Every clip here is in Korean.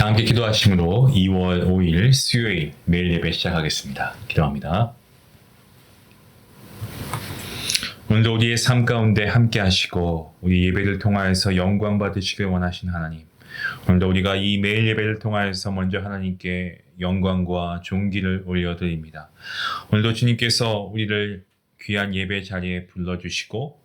다 함께 기도하심으로 2월 5일 수요일 매일 예배 시작하겠습니다. 기도합니다. 오늘도 우리의 삶 가운데 함께 하시고 우리 예배를 통하여서 영광 받으시길 원하신 하나님, 오늘도 우리가 이 매일 예배를 통하여서 먼저 하나님께 영광과 존귀를 올려드립니다. 오늘도 주님께서 우리를 귀한 예배 자리에 불러주시고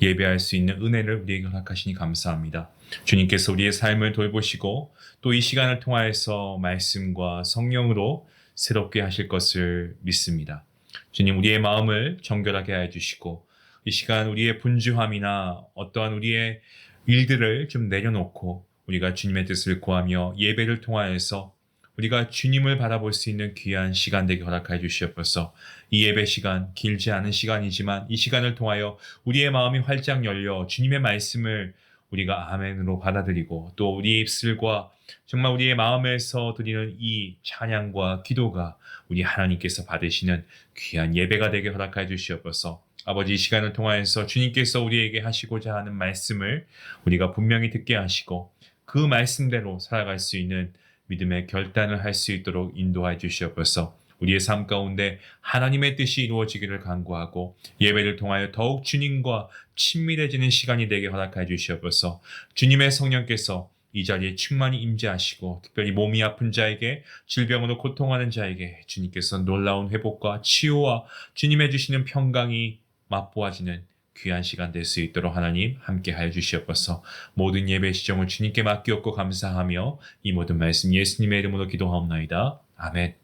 예배할 수 있는 은혜를 우리에게 허락하시니 감사합니다. 주님께서 우리의 삶을 돌보시고 또 이 시간을 통하여서 말씀과 성령으로 새롭게 하실 것을 믿습니다. 주님, 우리의 마음을 정결하게 해주시고 이 시간 우리의 분주함이나 어떠한 우리의 일들을 좀 내려놓고 우리가 주님의 뜻을 구하며 예배를 통하여서 우리가 주님을 바라볼 수 있는 귀한 시간 되게 허락하여 주시옵소서. 이 예배 시간 길지 않은 시간이지만 이 시간을 통하여 우리의 마음이 활짝 열려 주님의 말씀을 우리가 아멘으로 받아들이고 또 우리의 입술과 정말 우리의 마음에서 드리는 이 찬양과 기도가 우리 하나님께서 받으시는 귀한 예배가 되게 허락하여 주시옵소서. 아버지, 이 시간을 통하여서 주님께서 우리에게 하시고자 하는 말씀을 우리가 분명히 듣게 하시고 그 말씀대로 살아갈 수 있는 믿음의 결단을 할 수 있도록 인도하여 주시옵소서. 우리의 삶 가운데 하나님의 뜻이 이루어지기를 간구하고 예배를 통하여 더욱 주님과 친밀해지는 시간이 되게 허락하여 주시옵소서. 주님의 성령께서 이 자리에 충만히 임재하시고 특별히 몸이 아픈 자에게, 질병으로 고통하는 자에게 주님께서 놀라운 회복과 치유와 주님의 주시는 평강이 맛보아지는 귀한 시간 될 수 있도록 하나님 함께 하여 주시옵소서. 모든 예배 시정을 주님께 맡기옵고 감사하며 이 모든 말씀 예수님의 이름으로 기도하옵나이다. 아멘.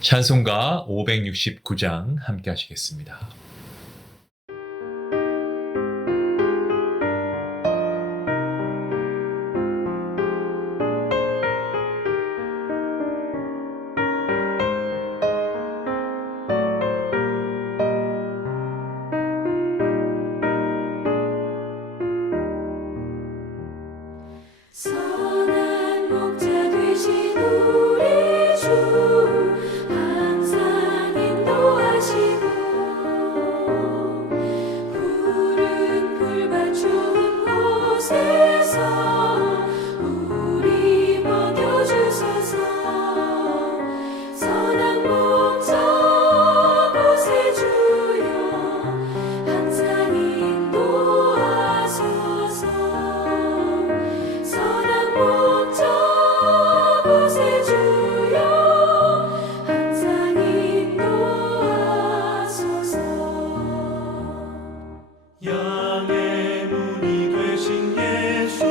찬송가 569장 함께 하시겠습니다. 선한 목자 되신 우리 주 항상 인도하시고 푸른 풀밭 좋은 곳에서 우리 먹여주소서. 선한 목자 곳에 주여 항상 인도하소서. 선한 목자 곳에 주여 항상 인도하소서. 양의 문이 되신 예수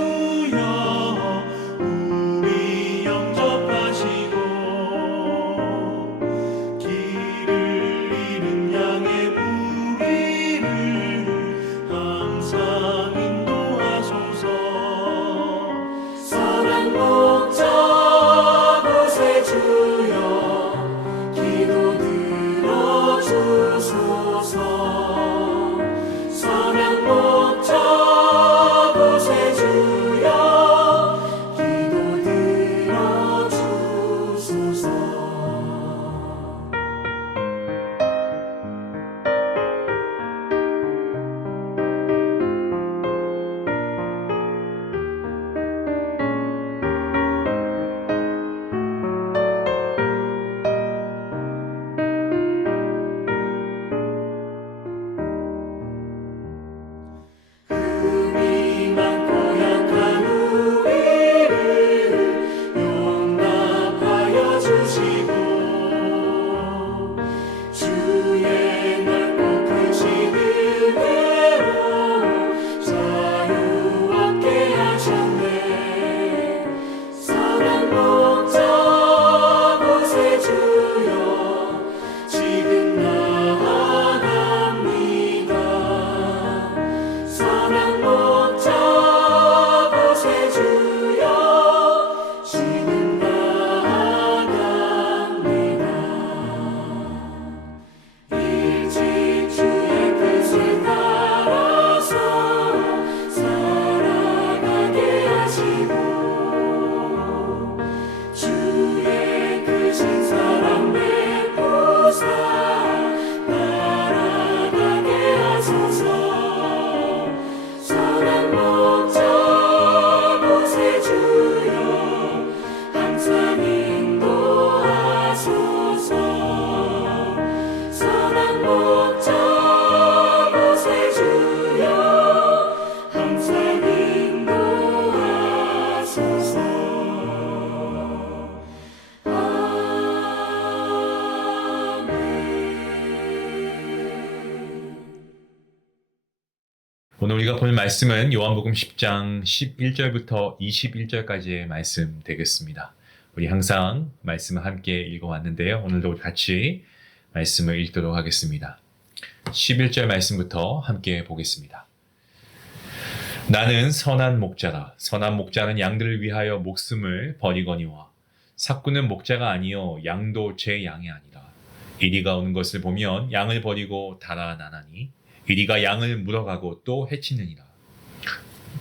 오늘 말씀은 요한복음 10장 11절부터 21절까지의 말씀 되겠습니다. 우리 항상 말씀을 함께 읽어왔는데요. 오늘도 같이 말씀을 읽도록 하겠습니다. 11절 말씀부터 함께 보겠습니다. 나는 선한 목자라. 선한 목자는 양들을 위하여 목숨을 버리거니와 삭구는 목자가 아니요 양도 제 양이 아니라. 이리가 오는 것을 보면 양을 버리고 달아나나니 이리가 양을 물어가고 또 해치느니라.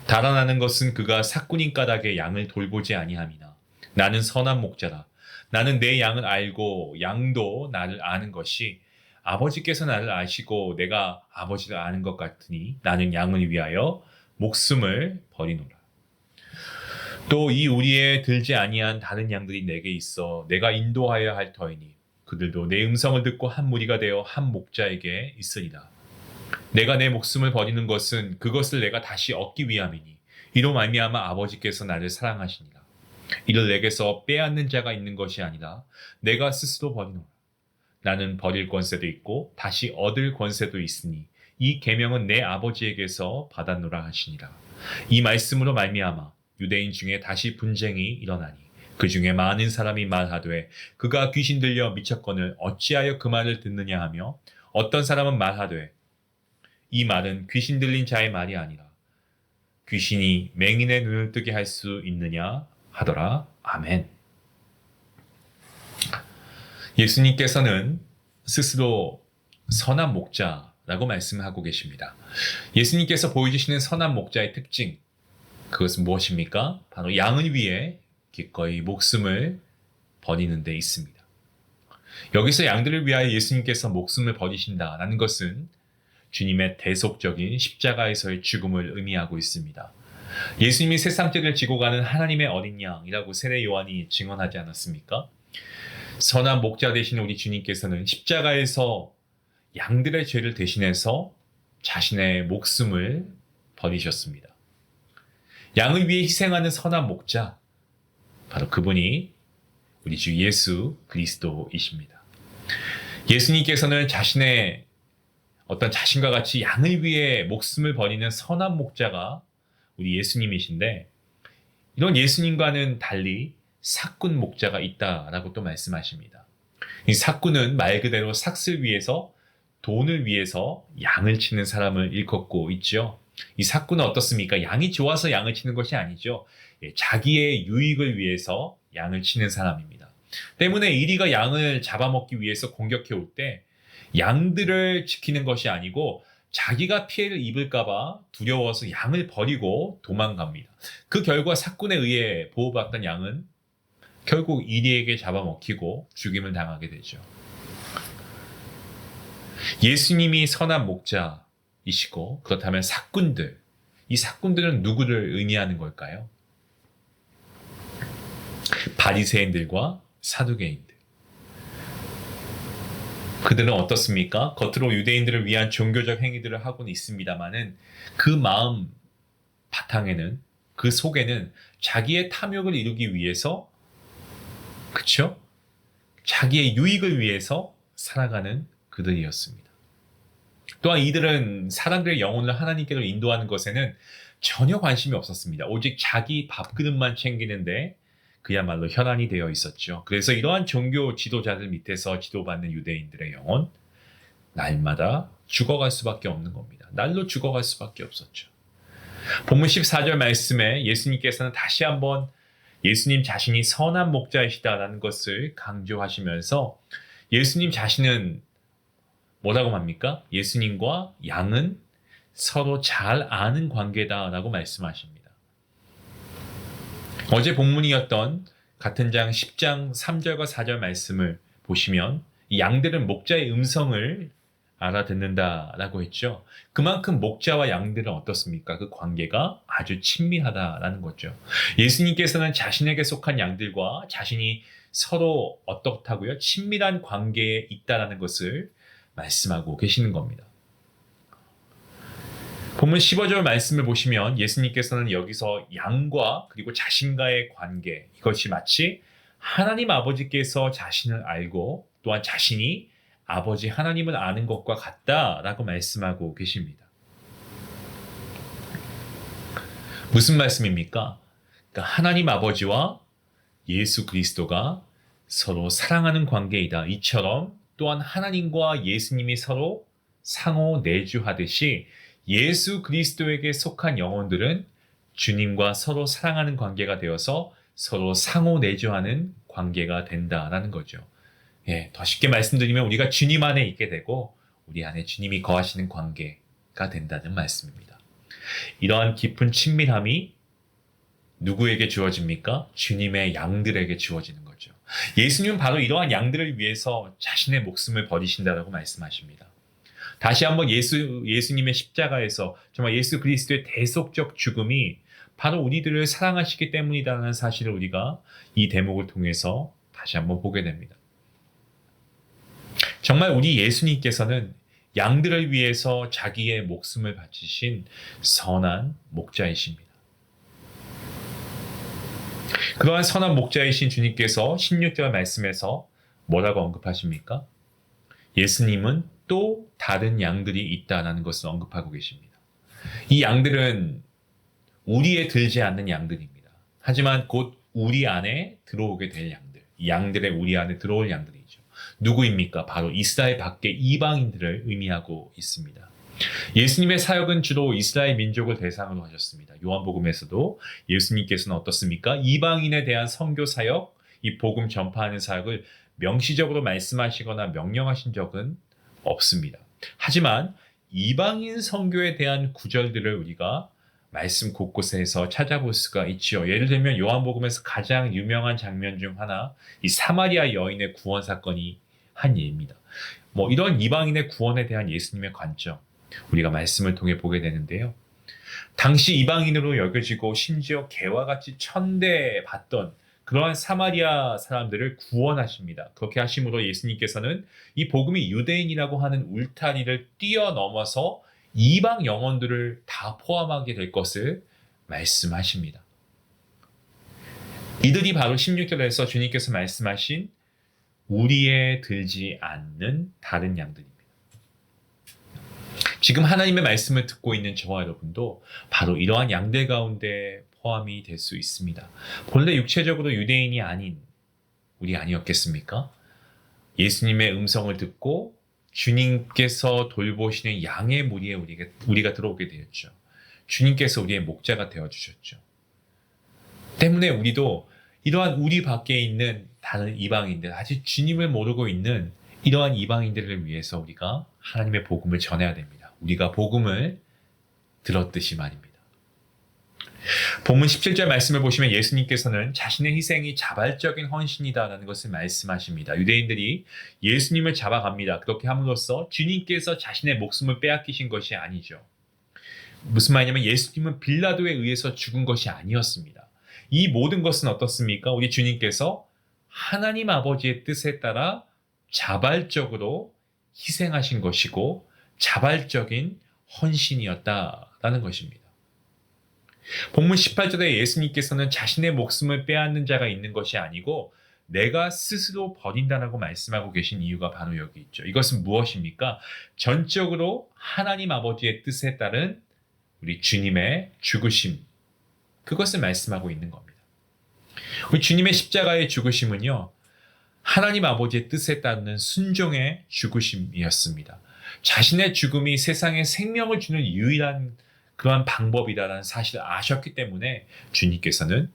달아나는 것은 그가 삭군인 까닭에 양을 돌보지 아니함이나 나는 선한 목자라. 나는 내 양을 알고 양도 나를 아는 것이 아버지께서 나를 아시고 내가 아버지를 아는 것 같으니 나는 양을 위하여 목숨을 버리노라. 또 이 우리에 들지 아니한 다른 양들이 내게 있어 내가 인도하여야 할 터이니 그들도 내 음성을 듣고 한 무리가 되어 한 목자에게 있으리라. 내가 내 목숨을 버리는 것은 그것을 내가 다시 얻기 위함이니 이로 말미암아 아버지께서 나를 사랑하시니라. 이를 내게서 빼앗는 자가 있는 것이 아니라 내가 스스로 버리노라. 나는 버릴 권세도 있고 다시 얻을 권세도 있으니 이 계명은 내 아버지에게서 받았노라 하시니라. 이 말씀으로 말미암아 유대인 중에 다시 분쟁이 일어나니 그 중에 많은 사람이 말하되 그가 귀신 들려 미쳤거늘 어찌하여 그 말을 듣느냐 하며 어떤 사람은 말하되 이 말은 귀신 들린 자의 말이 아니라 귀신이 맹인의 눈을 뜨게 할 수 있느냐 하더라. 아멘. 예수님께서는 스스로 선한 목자라고 말씀하고 계십니다. 예수님께서 보여주시는 선한 목자의 특징, 그것은 무엇입니까? 바로 양을 위해 기꺼이 목숨을 버리는 데 있습니다. 여기서 양들을 위하여 예수님께서 목숨을 버리신다라는 것은 주님의 대속적인 십자가에서의 죽음을 의미하고 있습니다. 예수님이 세상 죄를 지고 가는 하나님의 어린 양이라고 세례 요한이 증언하지 않았습니까? 선한 목자 되신 우리 주님께서는 십자가에서 양들의 죄를 대신해서 자신의 목숨을 버리셨습니다. 양을 위해 희생하는 선한 목자, 바로 그분이 우리 주 예수 그리스도이십니다. 예수님께서는 자신의 어떤 자신과 같이 양을 위해 목숨을 버리는 선한 목자가 우리 예수님이신데 이런 예수님과는 달리 삭군 목자가 있다라고 또 말씀하십니다. 이 삭군은 말 그대로 삭슬 위해서 돈을 위해서 양을 치는 사람을 일컫고 있죠. 이 삭군은 어떻습니까? 양이 좋아서 양을 치는 것이 아니죠. 자기의 유익을 위해서 양을 치는 사람입니다. 때문에 이리가 양을 잡아먹기 위해서 공격해 올 때 양들을 지키는 것이 아니고 자기가 피해를 입을까봐 두려워서 양을 버리고 도망갑니다. 그 결과 삭군에 의해 보호받던 양은 결국 이리에게 잡아먹히고 죽임을 당하게 되죠. 예수님이 선한 목자이시고 그렇다면 삭군들, 이 삭군들은 누구를 의미하는 걸까요? 바리새인들과 사두개인들. 그들은 어떻습니까? 겉으로 유대인들을 위한 종교적 행위들을 하고는 있습니다만은 그 마음 바탕에는, 그 속에는 자기의 탐욕을 이루기 위해서, 그쵸? 자기의 유익을 위해서 살아가는 그들이었습니다. 또한 이들은 사람들의 영혼을 하나님께로 인도하는 것에는 전혀 관심이 없었습니다. 오직 자기 밥그릇만 챙기는데 그야말로 혈안이 되어 있었죠. 그래서 이러한 종교 지도자들 밑에서 지도받는 유대인들의 영혼, 날마다 죽어갈 수밖에 없는 겁니다. 날로 죽어갈 수밖에 없었죠. 본문 14절 말씀에 예수님께서는 다시 한번 예수님 자신이 선한 목자이시다라는 것을 강조하시면서 예수님 자신은 뭐라고 합니까? 예수님과 양은 서로 잘 아는 관계다라고 말씀하십니다. 어제 본문이었던 같은 장 10장 3절과 4절 말씀을 보시면 이 양들은 목자의 음성을 알아듣는다라고 했죠. 그만큼 목자와 양들은 어떻습니까? 그 관계가 아주 친밀하다라는 거죠. 예수님께서는 자신에게 속한 양들과 자신이 서로 어떻다고요? 친밀한 관계에 있다라는 것을 말씀하고 계시는 겁니다. 본문 15절 말씀을 보시면 예수님께서는 여기서 양과 그리고 자신과의 관계, 이것이 마치 하나님 아버지께서 자신을 알고 또한 자신이 아버지 하나님을 아는 것과 같다라고 말씀하고 계십니다. 무슨 말씀입니까? 그러니까 하나님 아버지와 예수 그리스도가 서로 사랑하는 관계이다. 이처럼 또한 하나님과 예수님이 서로 상호 내주하듯이 예수 그리스도에게 속한 영혼들은 주님과 서로 사랑하는 관계가 되어서 서로 상호 내주하는 관계가 된다라는 거죠. 예, 더 쉽게 말씀드리면 우리가 주님 안에 있게 되고 우리 안에 주님이 거하시는 관계가 된다는 말씀입니다. 이러한 깊은 친밀함이 누구에게 주어집니까? 주님의 양들에게 주어지는 거죠. 예수님은 바로 이러한 양들을 위해서 자신의 목숨을 버리신다라고 말씀하십니다. 다시 한번 예수님의 십자가에서 정말 예수 그리스도의 대속적 죽음이 바로 우리들을 사랑하시기 때문이라는 사실을 우리가 이 대목을 통해서 다시 한번 보게 됩니다. 정말 우리 예수님께서는 양들을 위해서 자기의 목숨을 바치신 선한 목자이십니다. 그러한 선한 목자이신 주님께서 16절 말씀에서 뭐라고 언급하십니까? 예수님은 또 다른 양들이 있다라는 것을 언급하고 계십니다. 이 양들은 우리에 들지 않는 양들입니다. 하지만 곧 우리 안에 들어오게 될 양들, 이 양들의 우리 안에 들어올 양들이죠. 누구입니까? 바로 이스라엘 밖의 이방인들을 의미하고 있습니다. 예수님의 사역은 주로 이스라엘 민족을 대상으로 하셨습니다. 요한복음에서도 예수님께서는 어떻습니까? 이방인에 대한 선교 사역, 이 복음 전파하는 사역을 명시적으로 말씀하시거나 명령하신 적은 없습니다. 하지만 이방인 선교에 대한 구절들을 우리가 말씀 곳곳에서 찾아볼 수가 있지요. 예를 들면 요한복음에서 가장 유명한 장면 중 하나, 이 사마리아 여인의 구원 사건이 한 예입니다. 이런 이방인의 구원에 대한 예수님의 관점, 우리가 말씀을 통해 보게 되는데요. 당시 이방인으로 여겨지고 심지어 개와 같이 천대받던 그러한 사마리아 사람들을 구원하십니다. 그렇게 하심으로 예수님께서는 이 복음이 유대인이라고 하는 울타리를 뛰어넘어서 이방 영혼들을 다 포함하게 될 것을 말씀하십니다. 이들이 바로 16절에서 주님께서 말씀하신 우리에 들지 않는 다른 양들입니다. 지금 하나님의 말씀을 듣고 있는 저와 여러분도 바로 이러한 양들 가운데 포함이 될 수 있습니다. 본래 육체적으로 유대인이 아닌 우리 아니었겠습니까? 예수님의 음성을 듣고 주님께서 돌보시는 양의 무리에 우리가 들어오게 되었죠. 주님께서 우리의 목자가 되어주셨죠. 때문에 우리도 이러한 우리 밖에 있는 다른 이방인들, 아직 주님을 모르고 있는 이러한 이방인들을 위해서 우리가 하나님의 복음을 전해야 됩니다. 우리가 복음을 들었듯이 말입니다. 본문 17절 말씀을 보시면 예수님께서는 자신의 희생이 자발적인 헌신이다라는 것을 말씀하십니다. 유대인들이 예수님을 잡아갑니다. 그렇게 함으로써 주님께서 자신의 목숨을 빼앗기신 것이 아니죠. 무슨 말이냐면 예수님은 빌라도에 의해서 죽은 것이 아니었습니다. 이 모든 것은 어떻습니까? 우리 주님께서 하나님 아버지의 뜻에 따라 자발적으로 희생하신 것이고 자발적인 헌신이었다라는 것입니다. 본문 18절에 예수님께서는 자신의 목숨을 빼앗는 자가 있는 것이 아니고 내가 스스로 버린다라고 말씀하고 계신 이유가 바로 여기 있죠. 이것은 무엇입니까? 전적으로 하나님 아버지의 뜻에 따른 우리 주님의 죽으심, 그것을 말씀하고 있는 겁니다. 우리 주님의 십자가의 죽으심은요, 하나님 아버지의 뜻에 따르는 순종의 죽으심이었습니다. 자신의 죽음이 세상에 생명을 주는 유일한 그러한 방법이다라는 사실을 아셨기 때문에 주님께서는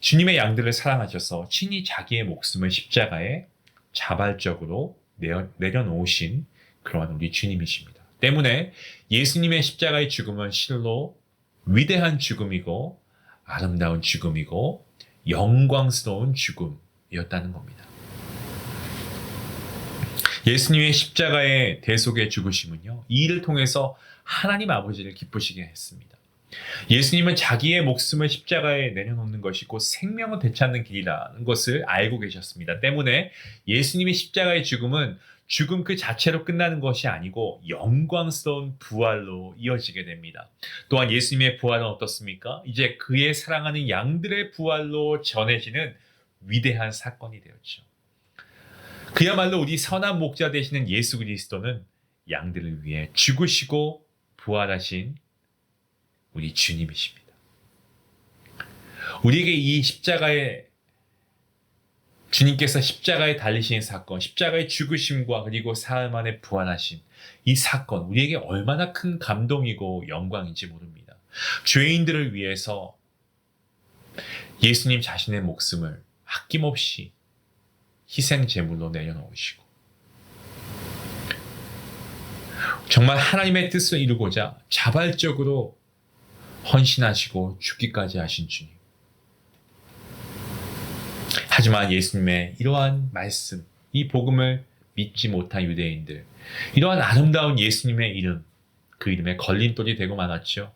주님의 양들을 사랑하셔서 친히 자기의 목숨을 십자가에 자발적으로 내려놓으신 그러한 우리 주님이십니다. 때문에 예수님의 십자가의 죽음은 실로 위대한 죽음이고 아름다운 죽음이고 영광스러운 죽음이었다는 겁니다. 예수님의 십자가의 대속의 죽으심은요, 이 일을 통해서 하나님 아버지를 기쁘시게 했습니다. 예수님은 자기의 목숨을 십자가에 내려놓는 것이 곧 생명을 되찾는 길이라는 것을 알고 계셨습니다. 때문에 예수님의 십자가의 죽음은 죽음 그 자체로 끝나는 것이 아니고 영광스러운 부활로 이어지게 됩니다. 또한 예수님의 부활은 어떻습니까? 이제 그의 사랑하는 양들의 부활로 전해지는 위대한 사건이 되었죠. 그야말로 우리 선한 목자 되시는 예수 그리스도는 양들을 위해 죽으시고 부활하신 우리 주님이십니다. 우리에게 이 십자가의 주님께서 십자가에 달리신 사건, 십자가의 죽으심과 그리고 사흘 만에 부활하신 이 사건, 우리에게 얼마나 큰 감동이고 영광인지 모릅니다. 죄인들을 위해서 예수님 자신의 목숨을 아낌없이 희생 제물로 내려놓으시고 정말 하나님의 뜻을 이루고자 자발적으로 헌신하시고 죽기까지 하신 주님. 하지만 예수님의 이러한 말씀, 이 복음을 믿지 못한 유대인들, 이러한 아름다운 예수님의 이름, 그 이름에 걸림돌이 되고 말았죠.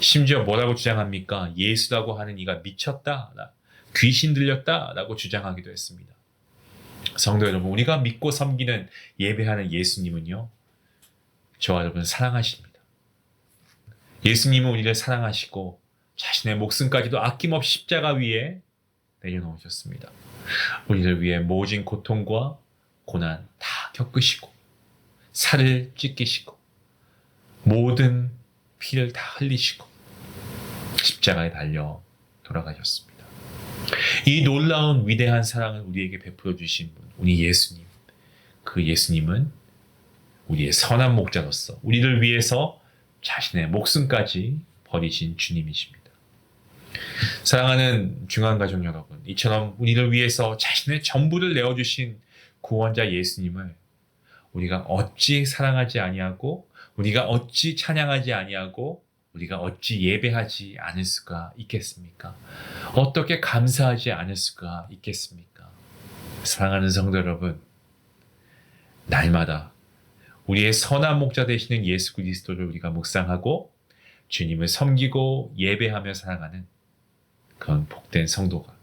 심지어 뭐라고 주장합니까? 예수라고 하는 이가 미쳤다, 귀신 들렸다라고 주장하기도 했습니다. 성도 여러분, 우리가 믿고 섬기는 예배하는 예수님은요, 저와 여러분을 사랑하십니다. 예수님은 우리를 사랑하시고 자신의 목숨까지도 아낌없이 십자가 위에 내려놓으셨습니다. 우리를 위해 모진 고통과 고난 다 겪으시고 살을 찢기시고 모든 피를 다 흘리시고 십자가에 달려 돌아가셨습니다. 이 놀라운 위대한 사랑을 우리에게 베풀어 주신 분, 우리 예수님. 그 예수님은 우리의 선한 목자로서 우리를 위해서 자신의 목숨까지 버리신 주님이십니다. 사랑하는 중앙 가족 여러분, 이처럼 우리를 위해서 자신의 전부를 내어주신 구원자 예수님을 우리가 어찌 사랑하지 아니하고, 우리가 어찌 찬양하지 아니하고, 우리가 어찌 예배하지 않을 수가 있겠습니까? 어떻게 감사하지 않을 수가 있겠습니까? 사랑하는 성도 여러분, 날마다 우리의 선한 목자 되시는 예수 그리스도를 우리가 묵상하고 주님을 섬기고 예배하며 살아가는 그런 복된 성도가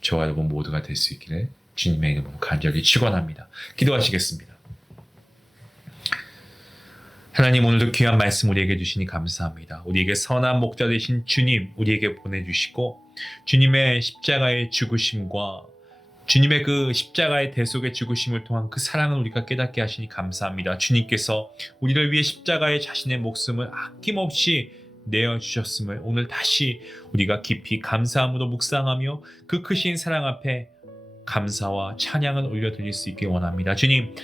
저와 여러분 모두가 될 수 있기를 주님의 이름으로 간절히 축원합니다. 기도하시겠습니다. 하나님, 오늘도 귀한 말씀 우리에게 주시니 감사합니다. 우리에게 선한 목자 되신 주님 우리에게 보내주시고 주님의 십자가의 죽으심과 주님의 그 십자가의 대속의 죽으심을 통한 그 사랑을 우리가 깨닫게 하시니 감사합니다. 주님께서 우리를 위해 십자가에 자신의 목숨을 아낌없이 내어주셨음을 오늘 다시 우리가 깊이 감사함으로 묵상하며 그 크신 사랑 앞에 감사와 찬양을 올려드릴 수 있게 원합니다. 주님,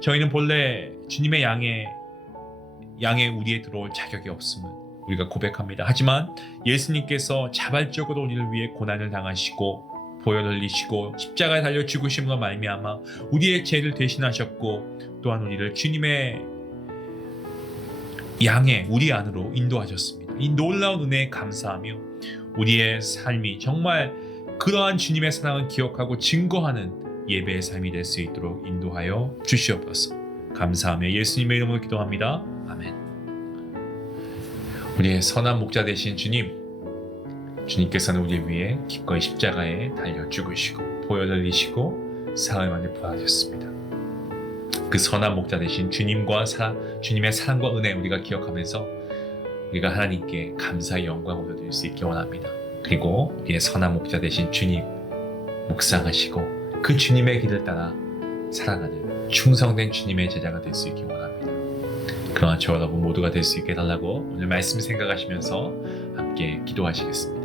저희는 본래 주님의 양에 우리에 들어올 자격이 없음을 우리가 고백합니다. 하지만 예수님께서 자발적으로 우리를 위해 고난을 당하시고 보혈 흘리시고 십자가에 달려 죽으심으로 말미암아 우리의 죄를 대신하셨고 또한 우리를 주님의 양의 우리 안으로 인도하셨습니다. 이 놀라운 은혜에 감사하며 우리의 삶이 정말 그러한 주님의 사랑을 기억하고 증거하는 예배의 삶이 될 수 있도록 인도하여 주시옵소서. 감사하며 예수님의 이름으로 기도합니다. 아멘. 우리의 선한 목자 되신 주님께서는 우리 위해 기꺼이 십자가에 달려 죽으시고 보혈 흘리시고 사흘 만에 부활하셨습니다. 그 선한 목자 되신 주님의 사랑과 은혜 우리가 기억하면서 우리가 하나님께 감사의 영광을 올려드릴 수 있게 원합니다. 그리고 우리의 선한 목자 되신 주님 묵상하시고 그 주님의 길을 따라 살아가는 충성된 주님의 제자가 될 수 있게 원합니다. 그러한 저와 여러분 모두가 될 수 있게 해달라고 오늘 말씀 생각하시면서 함께 기도하시겠습니다.